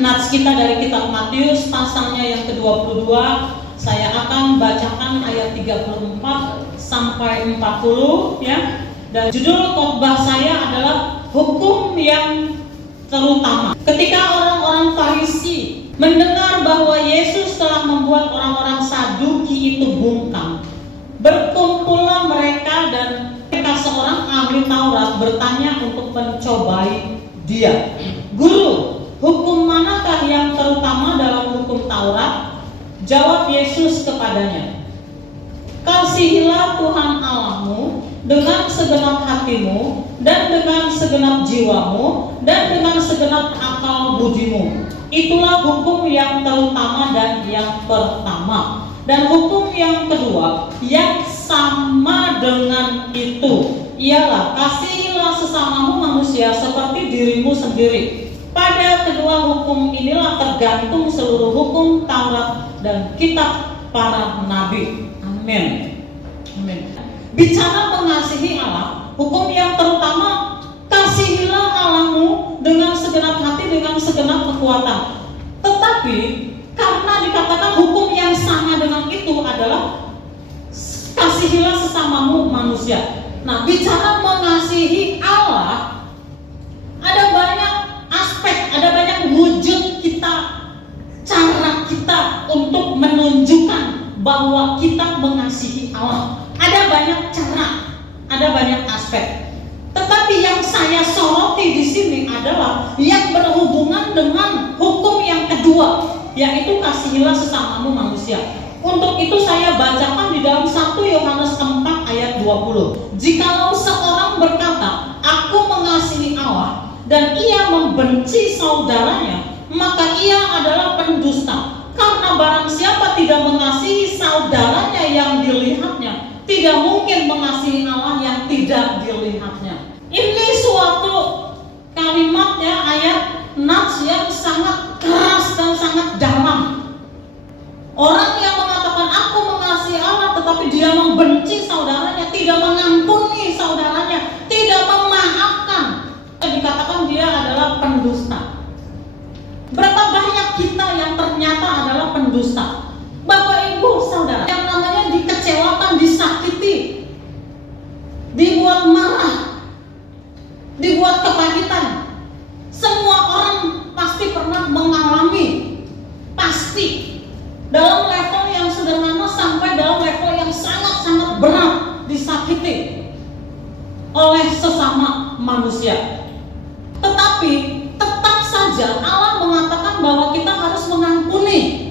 nats kita dari kitab Matius pasalnya yang ke-22. Saya akan bacakan ayat 34 sampai 40 ya. Dan judul khotbah saya adalah hukum yang terutama. Ketika orang-orang Farisi mendengar bahwa Yesus telah membuat orang-orang Saduki itu bungkam, berkumpullah mereka dan seorang ahli Taurat bertanya untuk mencobai dia. Guru, hukum manakah yang terutama dalam hukum Taurat? Jawab Yesus kepadanya, kasihilah Tuhan Allahmu dengan segenap hatimu, dan dengan segenap jiwamu, dan dengan segenap akal budimu. Itulah hukum yang terutama dan yang pertama. Dan hukum yang kedua yang sama dengan itu ialah kasihilah sesamamu manusia seperti dirimu sendiri. Pada kedua hukum inilah tergantung seluruh hukum Taurat dan kitab para nabi. Amin. Amin. Bicara mengasihi Allah, hukum yang terutama, kasihilah Allahmu dengan segenap hati, dengan segenap kekuatan. Tetapi karena dikatakan hukum yang sama dengan itu adalah kasihilah sesamamu manusia. Nah, bicara mengasihi Allah, ada banyak aspek, ada banyak wujud kita, cara kita untuk menunjukkan bahwa kita mengasihi Allah. Ada banyak cara, ada banyak aspek. Tetapi yang saya soroti di sini adalah yang berhubungan dengan hukum yang kedua, yaitu kasihilah sesamamu manusia. Untuk itu saya bacakan di dalam 1 Yohanes 4 ayat 20. Jikalau seorang berkata, aku mengasihi Allah, dan ia membenci saudaranya, maka ia adalah pendusta. Karena barang siapa tidak mengasihi saudaranya yang dilihatnya, tidak mungkin mengasihi Allah yang tidak dilihatnya. Ini suatu kalimatnya, ayat nats yang sangat keras dan sangat dalam. Orang yang mengatakan aku mengasihi Allah tetapi dia membenci saudaranya, tidak mengampuni saudaranya, tidak memaafkan, dikatakan dia adalah pendusta. Berapa banyak kita yang ternyata adalah pendusta? Bapak Ibu Saudara, yang namanya dikecewakan, disakiti, dibuat marah, dibuat kepahitan. Semua orang pasti pernah mengalami, pasti dalam level yang sederhana sampai dalam level yang sangat-sangat berat, disakiti oleh sesama manusia. Tetapi tetap saja Allah mengatakan bahwa kita harus mengampuni.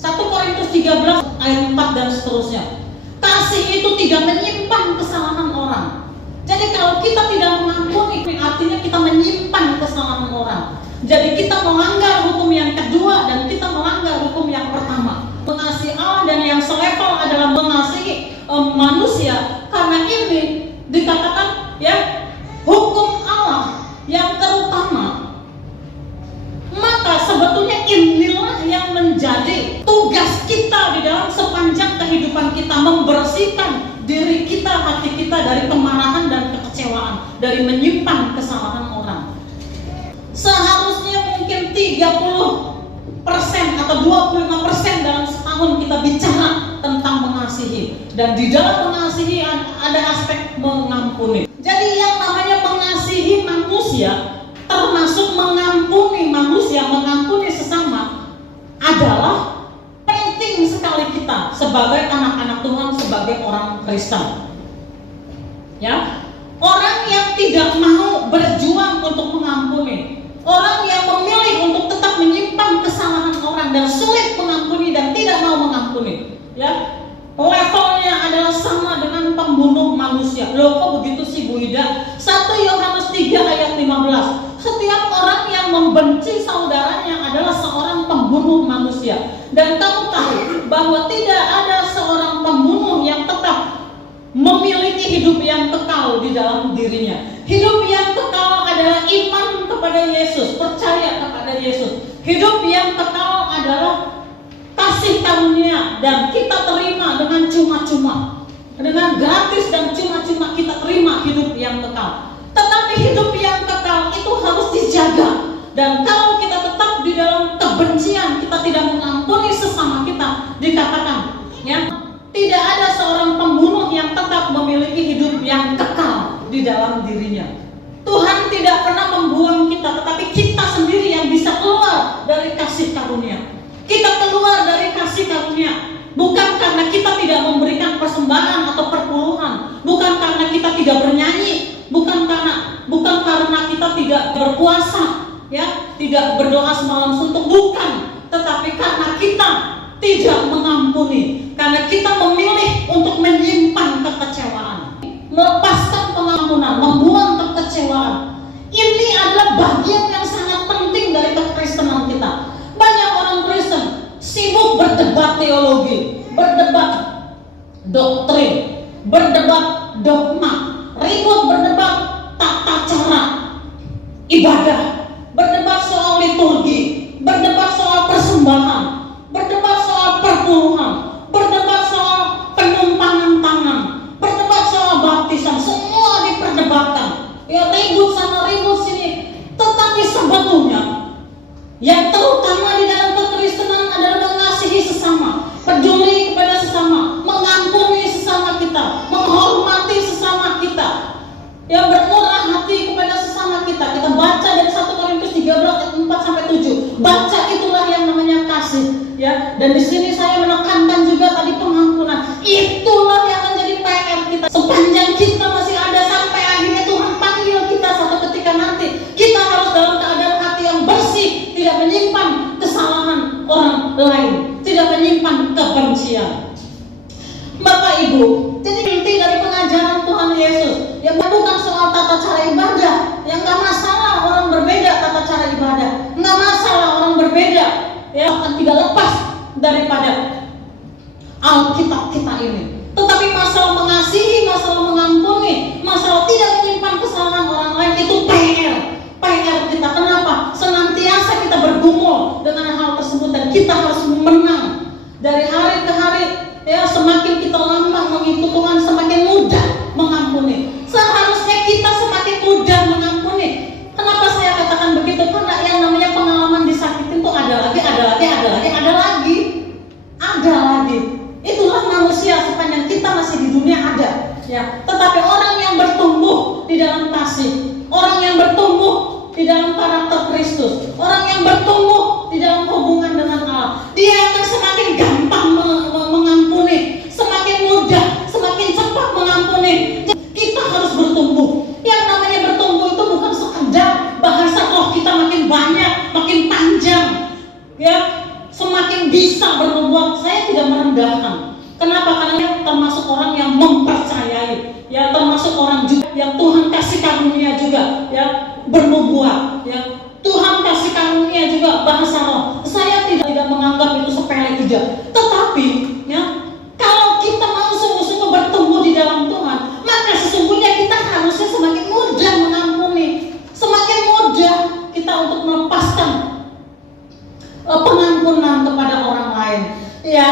1 Korintus 13 ayat 4 dan seterusnya. Kasih itu tidak menyimpan kesalahan orang. Jadi kalau kita tidak mengampuni, artinya kita menyimpan kesalahan orang. Jadi kita melanggar hukum yang kedua dan kita melanggar hukum yang pertama. Mengasihi Allah dan yang selevel adalah mengasihi manusia. Karena ini dikatakan ya, hukum Allah yang terutama. Maka sebetulnya inilah yang menjadi tugas kita di dalam sepanjang kehidupan kita, membersihkan diri kita, hati kita dari kemarahan dan kekecewaan, dari menyimpan kesalahan orang. Seharusnya mungkin 30% atau 25% dalam setahun kita bicara tentang mengasihi, dan di dalam mengasihi ada aspek mengampuni. Jadi yang namanya mengasihi manusia termasuk mengampuni manusia, mengampuni sesama adalah penting sekali kita sebagai anak-anak Tuhan, sebagai orang Kristen. Ya, orang yang tidak mau berjuang untuk mengampuni, orang yang memilih untuk tetap menyimpan kesalahan orang dan sulit mengampuni dan tidak mau mengampuni, ya, levelnya adalah sama dengan pembunuh manusia. Loh, kok begitu sih Bu Ida? 1 Yohanes 3 ayat 15. Setiap orang yang membenci saudaranya adalah seorang pembunuh manusia. Dan kamu tahu bahwa tidak ada seorang pembunuh yang tetap memiliki hidup yang kekal di dalam dirinya. Hidup yang kekal adalah iman kepada Yesus, percaya kepada Yesus. Hidup yang kekal adalah kasih karunia dan kita terima dengan cuma-cuma, dengan gratis dan cuma-cuma kita terima hidup yang kekal. Tetapi hidup yang kekal itu harus dijaga. Dan kalau kita tetap di dalam tidak bernyanyi, bukan karena kita tidak berpuasa, ya, tidak berdoa semalam suntuk, bukan, tetapi karena kita tidak mengampuni, karena kita memilih untuk menyimpan kekecewaan, melepaskan pengampunan, membuang kekecewaan. Ini adalah bagian yang sangat penting dari kekristenan kita. Banyak orang Kristen sibuk berdebat teologi, berdebat doktrin, berdebat dogma, ribut berdebat tata cara ibadah, berdebat soal liturgi, berdebat soal persembahan, berdebat soal perpuluhan, berdebat soal penumpangan tangan, berdebat soal baptisan, semua diperdebatkan. Ya, ribut sana ribut sini. Tetapi sebetulnya yang terutama di dalam kekristenan adalah mengasihi sesama, peduli kepada sesama, mengampuni sesama kita, menghormati sesama kita, ya, bermurah hati kepada sesama kita. Kita baca dari 1 Korintus 13 ayat 4 sampai 7. Baca, itulah yang namanya kasih, ya. Dan di sini saya menekankan juga tadi pengampunan. Itulah yang menjadi PR kita. Sepanjang kita masih ada sampai akhirnya Tuhan panggil kita satu ketika nanti, kita harus dalam keadaan hati yang bersih, tidak menyimpan kesalahan orang lain, tidak menyimpan kebencian. Bapak Ibu, jadi inti dari pengajaran Tuhan Yesus yang bukan soal tata cara ibadah, yang gak masalah orang berbeda tata cara ibadah, gak masalah orang berbeda, ya, akan tidak lepas daripada Alkitab kita ini. Tetapi masalah mengasihi, masalah mengampuni, masalah tidak menyimpan kesalahan orang lain, itu PR kita. Kenapa? Senantiasa kita bergumul dengan hal tersebut dan kita harus menang dari hari ke hari. Ya, semakin kita lama mengikuti Tuhan, semakin mudah mengampuni. Seharusnya kita semakin mudah mengampuni. Kenapa saya katakan begitu? Karena yang namanya pengalaman disakitin itu ada lagi. Itulah manusia sepanjang kita masih di dunia ada. Ya, tetapi orang yang bertumbuh di dalam kasih, orang yang bertumbuh di dalam karakter Kristus, orang yang bertumbuh di dalam hubungan dengan Allah, dia akan semakin gampang mengampuni, semakin mudah, semakin cepat mengampuni. Kita harus bertumbuh. Yang namanya bertumbuh itu bukan sekedar bahasa roh kita makin banyak, makin panjang, ya, semakin bisa bernubuat. Saya tidak merendahkan. Kenapa? Karena termasuk orang yang mempercayai, ya, termasuk orang juga yang Tuhan kasih karunia juga, ya, bernubuat, ya. Tuhan kasih karunia juga bahasa roh. Saya tidak menganggap itu sepele, tidak. Tetapi, ya, kalau kita mau sungguh-sungguh bertumbuh di dalam Tuhan, maka sesungguhnya kita harusnya semakin mudah mengampuni, semakin mudah kita untuk melepaskan pengampunan kepada orang lain. Ya,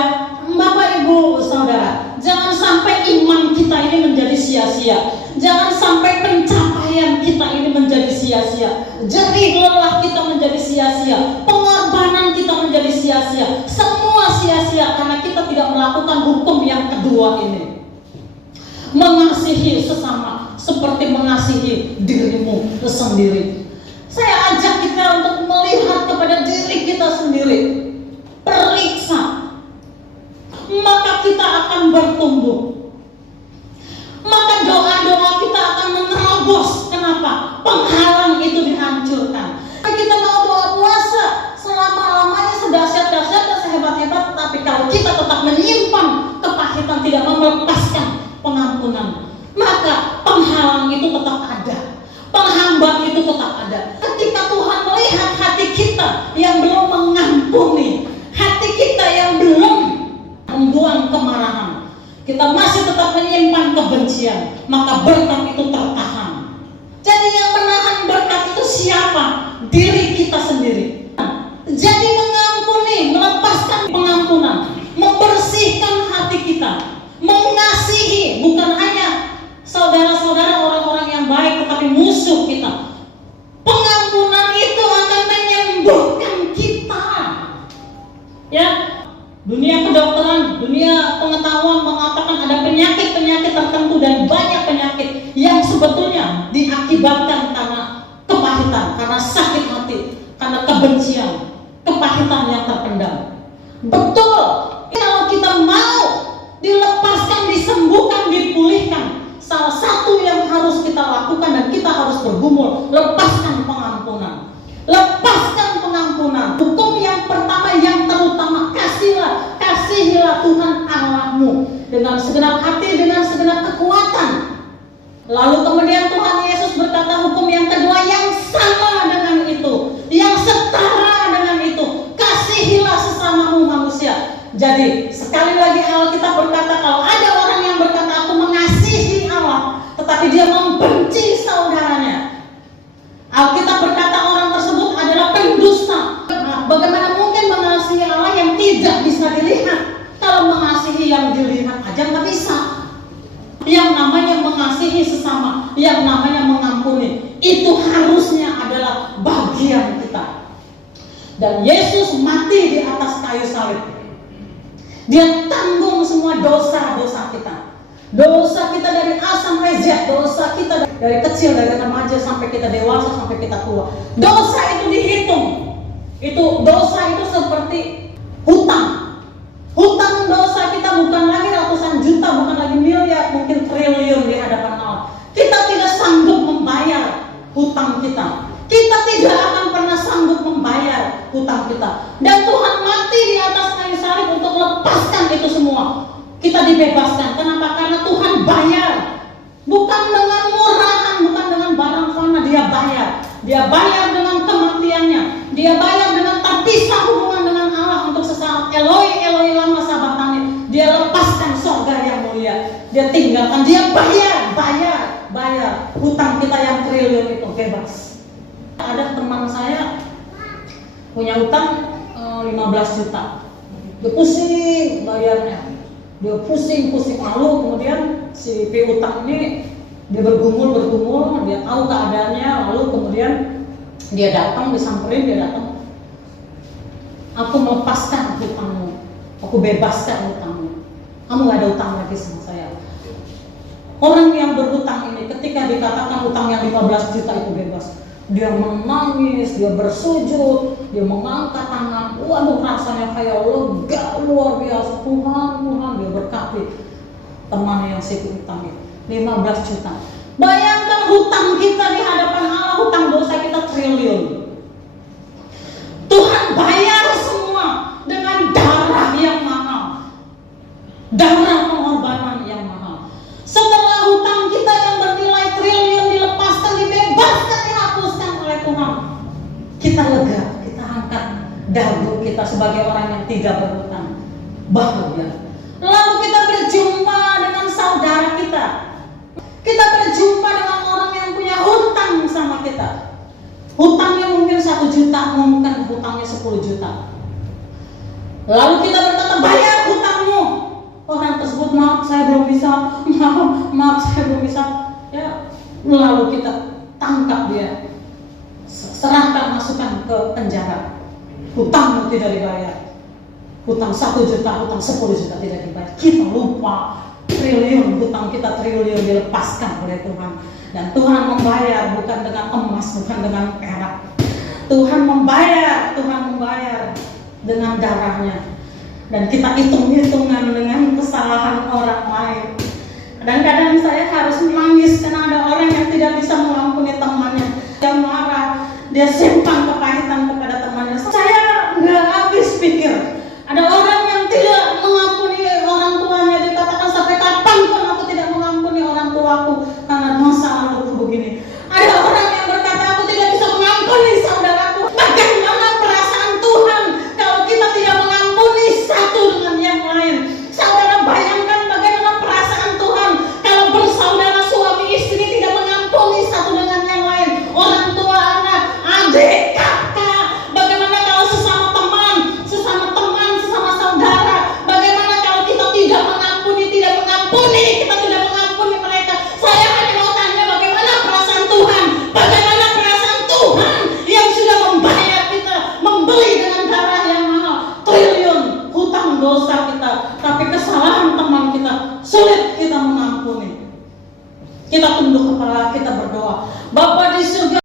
Bapak Ibu Saudara, jangan sampai iman kita ini menjadi sia-sia. Jangan sampai pencapaian kita ini menjadi sia-sia. Jerih lelah kita menjadi sia-sia. Pengorbanan kita menjadi sia-sia. Semua sia-sia karena kita tidak melakukan hukum yang kedua ini. Mengasihi sesama seperti mengasihi dirimu sendiri. Saya ajak kita untuk melihat kepada diri kita sendiri. Periksa. Maka kita akan bertumbuh. Maka doa-doa kita akan menerobos. Kenapa? Penghalang itu dihancurkan. Kita mau doa puasa selama-lamanya sedahsyat-dahsyat dan sehebat-hebat, tapi kalau kita tetap menyimpan kepahitan, tidak melepaskan pengampunan, maka penghalang itu tetap ada, penghambat itu tetap ada. Ketika Tuhan melihat hati kita yang belum mengampuni, hati kita yang belum membuang kemarahan, kita masih tetap menyimpan kebencian, maka berkat itu tertahan. Jadi yang menahan berkat itu siapa? Diri kita sendiri. Jadi mengampuni, melepaskan pengampunan, membersihkan hati kita, mengasihi bukan hanya saudara-saudara orang-orang yang baik, tetapi musuh kita. Pengampunan itu akan menyembuhkan kita. Ya, dunia kedokteran, dunia pengetahuan mengatakan ada penyakit-penyakit tertentu dan banyak penyakit yang sebetulnya diakibatkan karena kepahitan, karena sakit hati, karena kebencian, kepahitan yang terpendam. Betul, kalau kita mau dilepaskan, disembuhkan, dipulihkan, salah satu yang harus kita lakukan dan kita harus bergumul, lepaskan pengampunan. Lepaskan pengampunan. Hukum yang pertama yang terutama, kasihilah Tuhan Allahmu dengan segenap hati, dengan segenap kekuatan. Lalu kemudian Tuhan Yesus berkata hukum yang kedua yang sama dengan itu, yang setara dengan itu, kasihilah sesamamu manusia. Jadi sekali lagi Alkitab berkata kalau ada orang yang berkata aku mengasihi Allah, tetapi dia membenci saudaranya, Alkitab berkata orang tersebut adalah pendusta. Bagaimana mungkin mengasihi Allah yang tidak bisa dilihat? Kalau mengasihi yang dilihat aja nggak bisa. Yang namanya mengasihi sesama, yang namanya mengampuni, itu harusnya adalah bagian kita. Dan Yesus mati di atas kayu salib. Dia tanggung semua dosa-dosa kita. Dosa kita dari A sampai Z, dosa kita dari kecil, dari remaja sampai kita dewasa, sampai kita tua. Dosa itu dihitung. Dosa itu seperti hutang. Hutang dosa kita bukan lagi ratusan juta, bukan lagi miliar, mungkin triliun di hadapan Allah. Kita tidak sanggup membayar hutang kita. Kita tidak akan pernah sanggup membayar hutang kita. Dan Tuhan mati di atas kayu salib untuk melepaskan itu semua. Kita dibebaskan. Kenapa? Karena Tuhan bayar. Bukan dengan murahan, bukan dengan barang fana, dia bayar. Dia bayar dengan kematiannya. Dia bayar dengan terpisah hubungan dengan Allah untuk sesaat. Eloi, Eloi lama sabatani. Dia lepaskan surga yang mulia. Dia tinggalkan, dia bayar hutang kita yang triliun itu, bebas. Ada teman saya punya hutang 15 juta. Dia pusing bayarnya. Dia pusing lalu kemudian si piutang ini dia bergumul, dia tahu keadaannya, lalu kemudian dia datang, disamperin, dia datang. Aku melepaskan hutangmu, aku bebaskan hutangmu. Kamu gak ada hutang lagi sama saya. Orang yang berhutang ini ketika dikatakan hutang yang 15 juta itu bebas, dia menangis, dia bersujud, dia mengangkat tangan. Waduh, rasanya kayak lega luar biasa. Tuhan, dia berkati teman yang si hutang itu 15 juta. Bayangkan hutang kita di hadapan Allah, hutang dosa kita triliun. Tuhan bayar semua dengan darah yang mahal, darah pengorbanan yang mahal. Setelah hutang kita yang bernilai triliun dilepaskan, dibebaskan, dihapuskan oleh Tuhan, kita lega, kita angkat dagu kita sebagai orang yang tidak berhutang. Bahagia. Lalu kita berjumpa dengan saudara kita. Kita berjumpa dengan orang yang punya hutang sama kita. Hutangnya mungkin 1 juta, mungkin hutangnya 10 juta. Lalu kita berkata, bayar hutangmu. Orang tersebut, maaf saya belum bisa, maaf saya belum bisa. Ya, lalu kita tangkap dia, serahkan, masukkan ke penjara. Hutangmu tidak dibayar. Hutang 1 juta, hutang 10 juta tidak dibayar. Kita lupa triliun, hutang kita triliun dilepaskan oleh Tuhan. Dan Tuhan membayar bukan dengan emas, bukan dengan perak. Tuhan membayar dengan darahnya. Dan kita hitung-hitungan dengan kesalahan orang lain. Dan kadang saya harus menangis karena ada orang yang tidak bisa mengampuni temannya. Dia marah, dia simpan kepahitan kepada temannya. Saya nggak habis pikir. Ada orang yang tidak mengampuni orang tuanya, dikatakan sampai kapanpun aku tidak mengampuni orang tuaku karena masa laluku begini. Ada orang yang berkata aku tidak bisa mengampuni saudaraku. Bagaimana perasaan Tuhan kalau kita tidak mengampuni satu dengan yang lain? Saudara bayangkan bagaimana perasaan Tuhan kalau bersaudara suami istri tidak mengampuni satu dengan yang lain. Orang tua, anak, adik, kakak. Bagaimana kalau sesama teman, sesama saudara? Bagaimana kalau kita tidak mengampuni, kita tidak mengampuni mereka? Saya hanya mau tanya bagaimana perasaan Tuhan? Bagaimana perasaan Tuhan yang sudah membayar kita, membeli dengan darah yang mahal triliun hutang dosa kita, tapi kesalahan teman kita sulit kita mengampuni. Kita tunduk kepala, kita berdoa. Bapa di surga,